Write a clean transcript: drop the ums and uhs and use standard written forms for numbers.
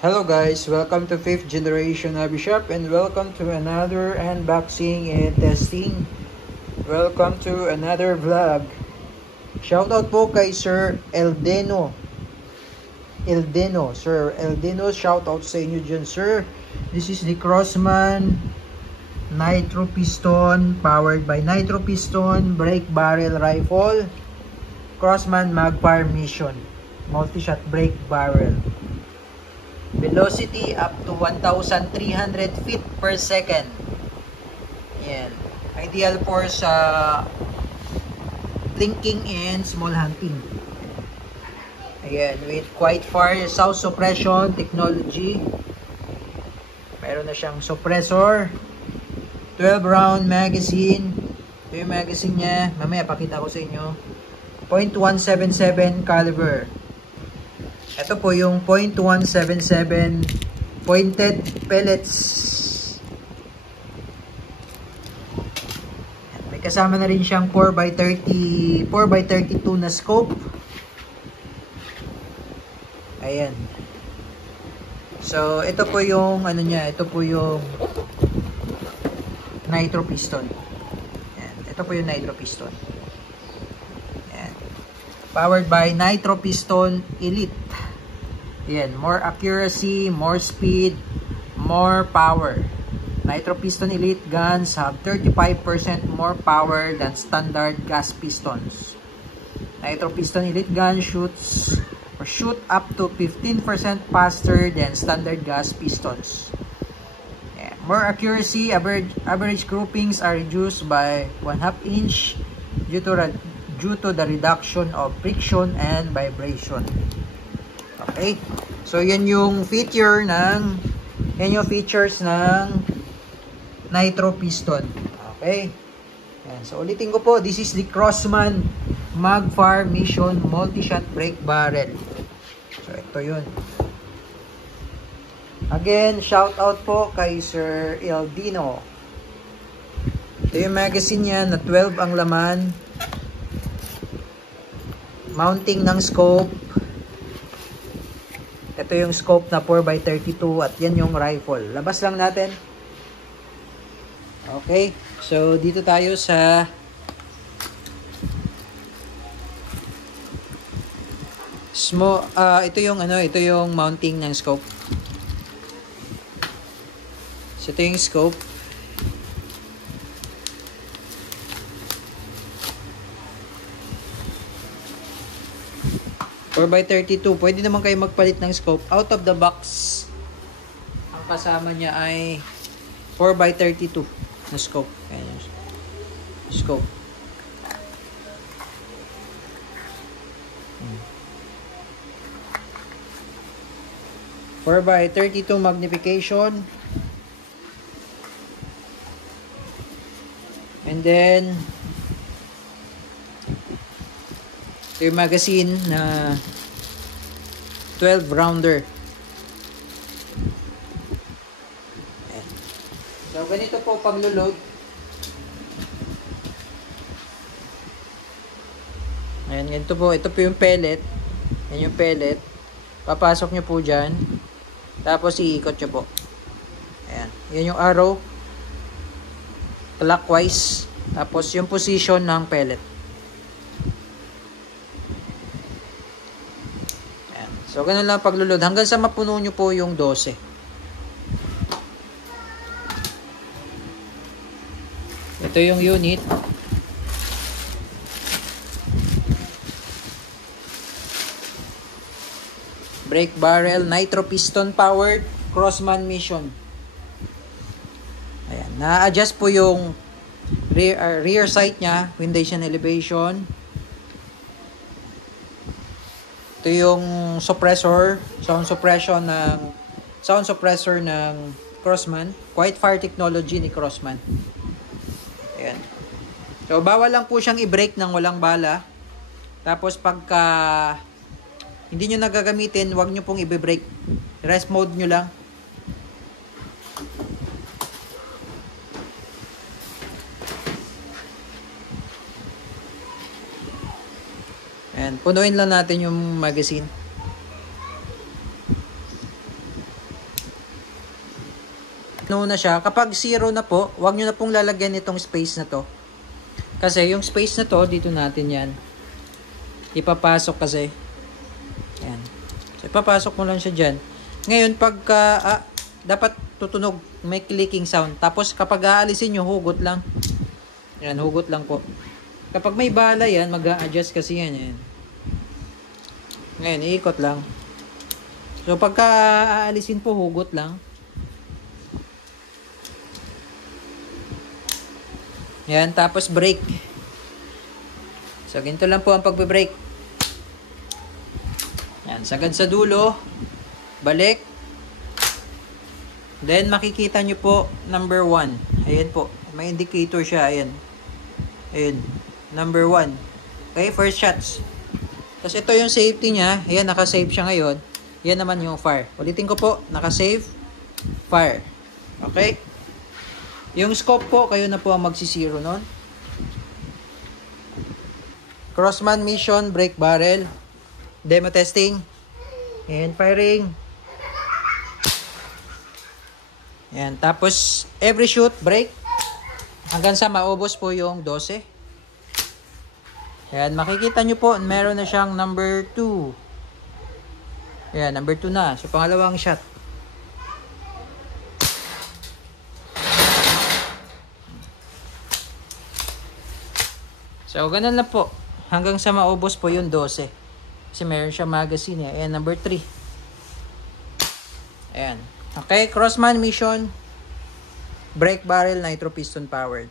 Hello guys, welcome to 5th generation Hobby Shop and welcome to another unboxing and testing. Welcome to another vlog. Shoutout po kay Sir Eldeno. Sir Eldeno, shoutout sa inyo dyan, sir. This is the Crossman Nitro Piston, powered by Nitro Piston brake barrel rifle. Crossman Magfire Mission, multi-shot brake barrel. Velocity up to 1,300 feet per second. Yan. Ideal for sa blinking and small hunting. Ayan. With quite far sound suppression technology. Meron na siyang suppressor. 12 round magazine. Ito yung magazine niya. Mamaya pakita ko sa inyo. .177 caliber. Ito po yung .177 pointed pellets. May kasama na rin siyang 4x32 na scope. Ayan. So, ito po yung ano niya, ito po yung nitro piston. Ayan. Ito po yung nitro piston. Ayan. Powered by Nitro Piston Elite. Ayan, more accuracy, more speed, more power. Nitro Piston Elite guns have 35% more power than standard gas pistons. Nitro Piston Elite gun shoot up to 15% faster than standard gas pistons. Ayan, more accuracy, average groupings are reduced by 1/2 inch due to the reduction of friction and vibration. Okay. So yan yung features ng nitro piston. Okay. Yan. So ulitin ko po, this is the Crossman Magfire Mission multi-shot brake barrel. So ito yun. Again, shout out po kay Sir Eldeno. Ito yung magazine niya na 12 ang laman. Mounting ng scope. Ito yung scope na 4x32 at yan yung rifle. Labas lang natin. Okay. So dito tayo sa ito yung mounting ng scope. So ito yung scope. By 32, pwede naman kayo magpalit ng scope. Out of the box, ang kasama niya ay 4x32 na scope. Ayan yung scope. Hmm. 4x32 magnification. And then yung magazine na 12 rounder. Ayan. So ganito po pag-load. Ayan, ganito po. Ito po yung pellet. Yan yung pellet. Papasok nyo po dyan. Tapos iikot nyo po. Ayan. Yan yung arrow. Clockwise. Tapos yung position ng pellet. So, ganun lang paglulod. Hanggang sa mapuno nyo po yung 12. Ito yung unit. Brake barrel, nitro piston powered, Crossman Mission. Ayan. Na-adjust po yung rear sight nya, foundation elevation. Ito yung suppressor, sound suppressor ng Crossman. Quite fire technology ni Crossman. Ayan. So, bawal lang po siyang i-brake ng walang bala. Tapos, pagka hindi nyo nagagamitin, huwag nyo pong i-brake. Rest mode nyo lang. Ayan, punuin lang natin yung magazine. No na siya. Kapag 0 na po, huwag nyo na pong lalagyan itong space na to. Kasi yung space na to, dito natin yan. Ipapasok kasi. Yan. So, ipapasok mo lang siya dyan. Ngayon, pagka, dapat tutunog, may clicking sound. Tapos, kapag aalisin nyo, hugot lang. Yan, hugot lang po. Kapag may bala yan, mag-a-adjust kasi yan. Yan. Ngayon, iikot lang. So, pagka aalisin po, hugot lang. Yan, tapos brake. So, ganito lang po ang pagbe-brake. Yan, sagad sa dulo. Balik. Then, makikita nyo po, number 1. Ayan po. May indicator siya. Ayan. Ayan. Number 1. Okay, first shots. Tapos, ito yung safety niya. Ayan, nakasave siya ngayon. Yan naman yung fire. Ulitin ko po, nakasave, fire. Okay? Yung scope po, kayo na po ang magsisiro nun. Crossman mission, brake barrel. Demo testing. And firing. Yan. Tapos, every shoot, brake. Hanggang sa maubos po yung 12. Yan. Makikita nyo po, meron na siyang number 2. Yan. Number 2 na. So, pangalawang shot. So, ganun lang po. Hanggang sa maubos po yung 12. Kasi meron siya magazine. Ayan, number 3. Ayan. Okay, Crossman mission. Brake barrel, nitro piston powered.